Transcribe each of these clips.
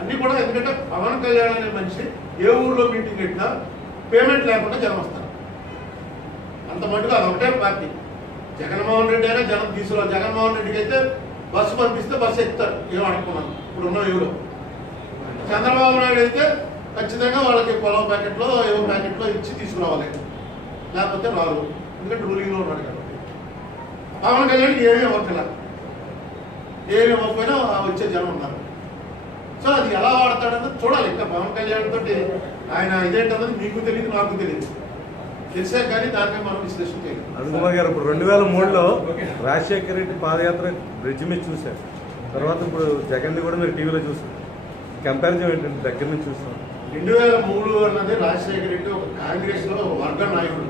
అన్నీ కూడా ఎందుకంటే పవన్ కళ్యాణ్ అనే మనిషి ఏ ఊర్లో మీటింగ్ పెట్టినా పేమెంట్ లేకుండా జనం వస్తారు. అంత మటుకు అదొకటే పార్టీ. జగన్మోహన్ రెడ్డి అయినా జనం తీసుకురావాలి. జగన్మోహన్ రెడ్డికి అయితే బస్సు పంపిస్తే బస్సు ఎక్కుతారు, ఏం అనుకున్నాను ఇప్పుడు ఉన్న ఎవరు. చంద్రబాబు నాయుడు అయితే ఖచ్చితంగా వాళ్ళకి పొలం ప్యాకెట్లో ఏవో ప్యాకెట్లో ఇచ్చి తీసుకురావాలి, లేకపోతే రారు, ఎందుకంటే రూలింగ్లో ఉన్నాడు కాబట్టి. పవన్ కళ్యాణ్కి ఏమీ ఇవ్వట్లా, ఏమీ ఇవ్వకపోయినా వచ్చే జనం ఉన్నారు. సో అది ఎలా వాడతాడన్నది చూడాలి. ఇంకా పవన్ కళ్యాణ్ తోటి ఆయన ఇదేంటన్నది మీకు తెలియదు, నాకు తెలియదు. తెలిసే కానీ దానిపై మనం విశ్లేషణ చేయాలి. అరుణ్ గారు ఇప్పుడు 2003లో రాజశేఖర రెడ్డి పాదయాత్ర బ్రిడ్జ్ మీద చూశారు, తర్వాత ఇప్పుడు జగన్ కూడా మీరు టీవీలో చూసారు. కంపారిజన్ ఏంటంటే దగ్గర నుంచి చూస్తాం. 2003 అన్నది రాజశేఖర రెడ్డి ఒక కాంగ్రెస్ లో వర్గ నాయకుడు.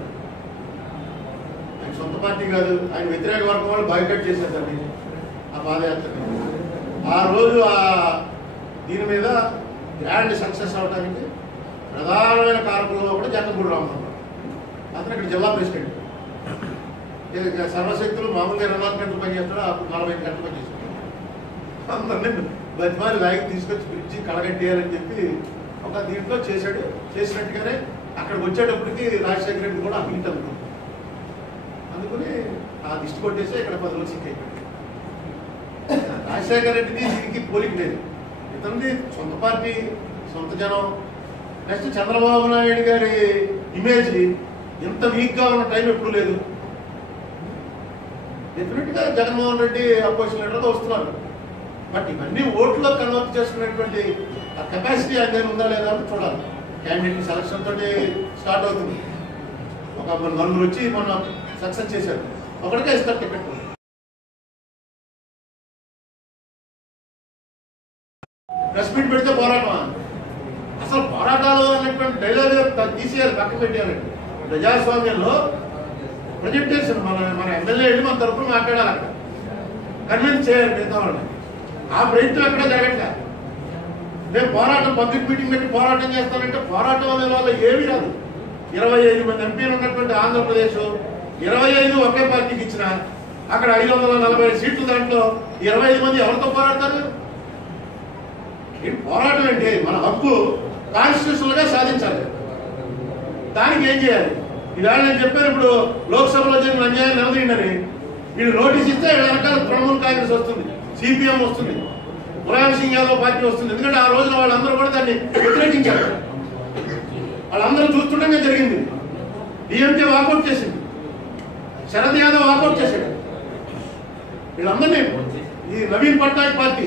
ఆయన సొంత పార్టీ కాదు, ఆయన వ్యతిరేక వర్గం వాళ్ళు బాయ్కట్ చేసేదాన్ని ఆ పాదయాత్రని. ఆ రోజు దీని మీద గ్రాండ్ సక్సెస్ అవడానికి ప్రధానమైన కారకుల్లో కూడా జగన్మోహన్ రావు. అతను ఇక్కడ జిల్లా ప్రెసిడెంట్. సర్వశక్తులు మామూలుగా 24 గంటలు పనిచేస్తాడు, అప్పుడు 45 గంటలు పనిచేస్తాడు. అందరినీ బతిమాలి లాగి తీసుకొచ్చి బ్రిడ్జి కడగట్టేయాలని చెప్పి ఒక దీంట్లో చేశాడు. చేసినట్టుగానే అక్కడికి వచ్చేటప్పటికి రాజశేఖర రెడ్డి కూడా హింట్ అనుకుంది. అందుకని ఆ దిష్టి కొట్టేసి ఇక్కడ 10 రోజులు సిక్ అయిపోయింది. రాజశేఖర రెడ్డికి దీనికి పోలిక లేదు. ఇతనిది సొంత పార్టీ, సొంత జనం. నెక్స్ట్ చంద్రబాబు నాయుడు గారి ఇమేజ్ ఎంత వీక్గా ఉన్న టైం ఎప్పుడు లేదు. డెఫినెట్గా జగన్మోహన్ రెడ్డి అపోజిషన్ లీడర్గా వస్తున్నారు. బట్ ఇవన్నీ ఓట్లో కన్వర్ట్ చేసుకునేటువంటి ఆ కెపాసిటీ ఆయన ఉందా లేదా అని చూడాలి. క్యాండిడేట్ సెలక్షన్ తోటి స్టార్ట్ అవుతుంది. ఒక 4 వచ్చి మొన్న సక్సెస్ చేశారు, ఒకటికే ఇస్తారు టికెట్. ప్రెస్ మీట్ పెడితే పోరాటమా? అసలు పోరాటాలు అనేటువంటి డైలాగ్ తీసేయాలి, పక్కన పెట్టేయాలండి. ప్రజాస్వామ్యంలో ప్రజెంటేషన్ మన ఎమ్మెల్యే వెళ్ళి మన తరఫున మాట్లాడాలి, అక్కడ కన్విన్స్ చేయాలి మిగతా వాళ్ళని. ఆ ప్రయత్నం ఎక్కడ జరగట్లే. నేను పోరాటం పబ్లిక్ మీటింగ్ పెట్టి పోరాటం చేస్తానంటే పోరాటం అనే వల్ల ఏమీ రాదు. 25 మంది ఎంపీలు ఉన్నటువంటి ఆంధ్రప్రదేశ్ 25 ఒకే పార్టీకి ఇచ్చిన అక్కడ 540 సీట్లు, దాంట్లో 25 మంది ఎవరితో పోరాడతారు? పోరాటం అంటే మన హక్కు కాన్స్టిట్యూషనల్ గా సాధించాలి. దానికి ఏం చేయాలి? ఇవాళ నేను చెప్పాను, ఇప్పుడు లోక్సభలో జరిగిన అన్యాయం నిలదీయండి. వీళ్ళు నోటీస్ ఇస్తే వెనకాల తృణమూల్ కాంగ్రెస్ వస్తుంది, సిపిఎం వస్తుంది, ములాయం సింగ్ యాదవ్ పార్టీ వస్తుంది. ఎందుకంటే ఆ రోజున వాళ్ళందరూ కూడా దాన్ని వ్యతిరేకించారు. వాళ్ళందరూ చూస్తుండగా జరిగింది. డిఎంకే వాకౌట్ చేసింది, శరద్ యాదవ్ వాకౌట్ చేశాడు. వీళ్ళందరినీ ఈ నవీన్ పట్నాయక్ పార్టీ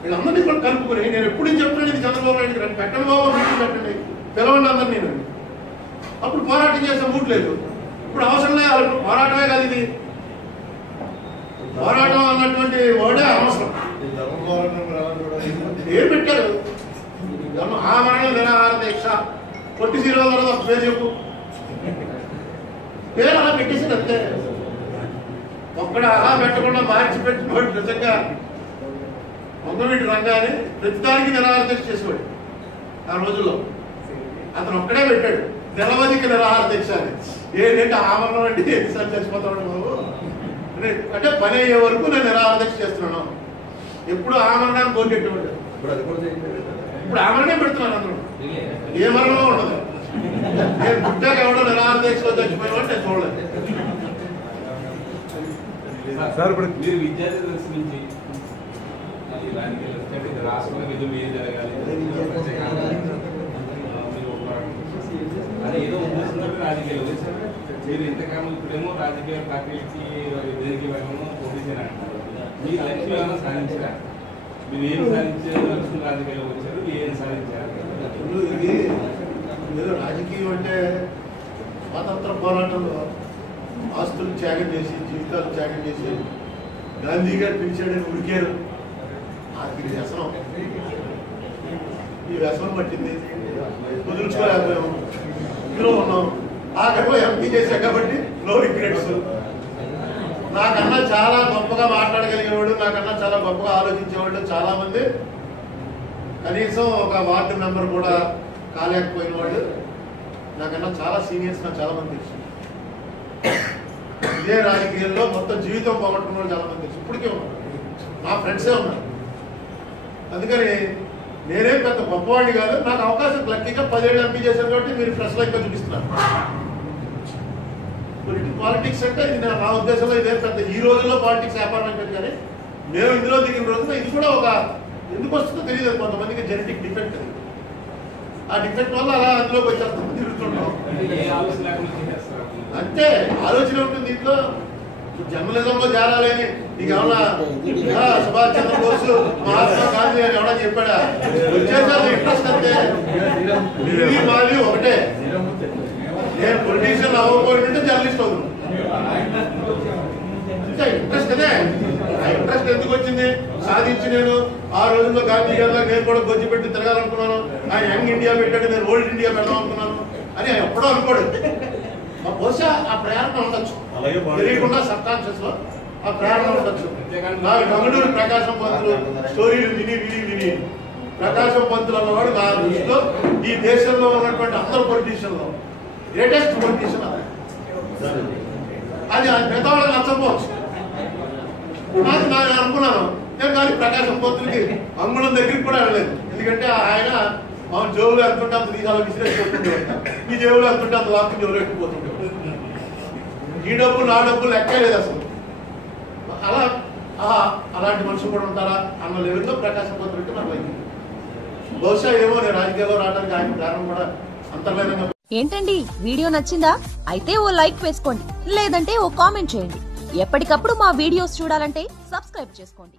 వీళ్ళందరినీ కూడా కలుపుకొని నేను ఎప్పుడు చెప్తున్నాను, ఇది చంద్రబాబు నాయుడు రండి, పెట్టండి బాబు, మీటింగ్ పెట్టండి, పిలవండి అందరు. నేను అప్పుడు పోరాటం చేసే మూడ్ లేదు. ఇప్పుడు అవసరం లేదు. పోరాటమే కాదు, ఇది పోరాటం అన్నటువంటి వర్డే అవసరం. ఏం పెట్టారు? ఆమరణ నిరాహార దీక్ష పొట్టి శ్రీరామ పేరు చెప్పు, పేరు అలా పెట్టేసి అంతే. ఒక్కడ అలా పెట్టకుండా మార్చి పెట్టుకోండి. నిజంగా పొంగవీటి రంగాన్ని ప్రతిదానికి నిరాహార దీక్ష చేసేవాడు ఆ రోజుల్లో. అతను ఒక్కడే పెట్టాడు నిరవధిక నిరాహార దీక్ష అని. ఏంటంటే ఆమరణం అంటే ఎన్నిసార్లు చచ్చిపోతాడు బాబు అంటే పని అయ్యే వరకు నేను నిరాహార దీక్ష చేస్తున్నాను. ఎప్పుడు ఆమరణాన్ని కోరికెట్టేవాడు. ఇప్పుడు ఆమరణే పెడుతున్నాను. అందరూ ఏ మరణంలో ఉండదు. నేను పుట్టాక ఎవడో నిరాహార దీక్షలో చచ్చిపోయిన నేను చూడలేదు. సార్ ఇప్పుడు మీరు విద్యార్థి దశ నుంచి రాష్ట్రంలో విధులు ఏది జరగాలి అది ఏదో ఉద్దేశంతో రాజకీయాలు వచ్చారు. మీరు ఇంతకాలం ఇప్పుడేమో రాజకీయ పార్టీలకి దేనికి వెళ్ళమో పోటీ చేయాలంటారు. మీరు లక్ష్యం ఏమైనా సాధించారా? మీరు ఏం సాధించారు? లక్ష్యం రాజకీయాలు వచ్చారు, ఏం సాధించారు? ఇది ఏదో రాజకీయం అంటే స్వాతంత్ర పోరాటంలో ఆస్తులు త్యాగం చేసి, జీవితాలు త్యాగం చేసి గాంధీ గారు పిలిచాడని ఉడికారు. ఇది వ్యసనం. ఈ వ్యసనం పట్టింది, కుదుర్చుకోలేకపోయాము, ఇందులో ఉన్నాం. ఆఖరిలో ఎంపీ చేశాం కాబట్టి నో రిగ్రెట్స్. నాకన్నా చాలా గొప్పగా మాట్లాడగలిగేవాడు, నాకన్నా చాలా గొప్పగా ఆలోచించేవాళ్ళు చాలా మంది, కనీసం ఒక వార్డు మెంబర్ కూడా కాలేకపోయిన వాళ్ళు నాకన్నా చాలా సీనియర్స్ నాకు చాలా మంది తెలుసు. ఇదే రాజకీయాల్లో మొత్తం జీవితం పోగొట్టుకున్న వాళ్ళు చాలా మంది తెలుసు, ఇప్పటికే ఉన్నారు, మా ఫ్రెండ్సే ఉన్నారు. అందుకని నేనేం పెద్ద గొప్పవాడిని కాదు, నాకు అవకాశం లక్కీగా 10 ఏళ్ళు ఎంపీ చేశాను కాబట్టి మీరు ప్రెస్ లైక్ చూపిస్తున్నారు. పాలిటిక్స్ అంటే ఇది నా ఉద్దేశంలో ఇదేం పెద్ద ఈ రోజుల్లో పాలిటిక్స్ వ్యాపారం అయిపోయింది. కానీ మేము ఇందులో దిగిన రోజున ఇది కూడా ఒక ఎందుకు వస్తుందో తెలియదు, కొంతమందికి జెనెటిక్ డిఫెక్ట్ అది, ఆ డిఫెక్ట్ వల్ల అలా అందులోకి వచ్చేస్తాం తిరుగుతుంటాం. అంతే ఆలోచన ఉంటుంది దీంట్లో. జర్నలిజంలో చేరాలి అని నీకు ఏమన్నా సుభాష్ చంద్రబోస్ మహాత్మా గాంధీ అని ఎవడా చెప్పాడా? వచ్చేసారి ఇంట్రెస్ట్ అంతే, ఇది మాది ఒకటే. నేను పొలిటీషియన్ అవ్వకపోయింటే జర్నలిస్ట్ అవుతున్నాను. ఇంకా ఇంట్రెస్ట్ అదే. ఆ ఇంట్రెస్ట్ ఎందుకు వచ్చింది? సాధించి నేను ఆ రోజుల్లో గాంధీ గారిలో నేను కూడా గొజ్జి పెట్టి తిరగాలనుకున్నాను. ఆయన యంగ్ ఇండియా పెట్టాడు, నేను ఓల్డ్ ఇండియా పెడదాం అనుకున్నాను అని ఎప్పుడో అనుకోడు. బహుశా ఆ ప్రేరణ ఉండొచ్చు, తెలియకుండా సబ్ కాన్షియస్ లో ఆ ప్రేరణ ఉండొచ్చు. గంగడూరు ప్రకాశం పంతులు స్టోరీలు విని విని విని ప్రకాశం పంతులు అన్నవాడు నా దృష్టిలో ఈ దేశంలో ఉన్నటువంటి అందరు పొలిటీషియన్లో గ్రేటెస్ట్ పొలిటీషియన్. అది మిగతా వాళ్ళకి నచ్చకపోవచ్చు, నాకు నేను అనుకున్నాను. నేను కానీ ప్రకాశం పంతులకి అంగుళం దగ్గరికి కూడా వెళ్ళలేదు. ఎందుకంటే ఆయన జేబులో ఎంతుంటే అంత తీసాలో విసిరేసుకుంటుండే, ఈ జేబులో ఎంతుంటే అంత లాక్కు జేబులో ఎక్కిపోతుండే. ఈ డబ్బు నా డబ్బు లెక్కే లేదు అసలు. అలా అలాంటి మనుషులు కూడా ఉంటారా అన్న లెవెల్లో ప్రకాశం పంతులు నాకు లైక్. బహుశా ఏమో నేను రాజకీయాల్లో రావడానికి ఆయన కారణం కూడా అంతర్లీనంగా. ఏంటండి వీడియో నచ్చిందా? అయితే ఓ లైక్ వేసుకోండి, లేదంటే ఓ కామెంట్ చేయండి. ఎప్పటికప్పుడు మా వీడియోస్ చూడాలంటే సబ్స్క్రైబ్ చేసుకోండి.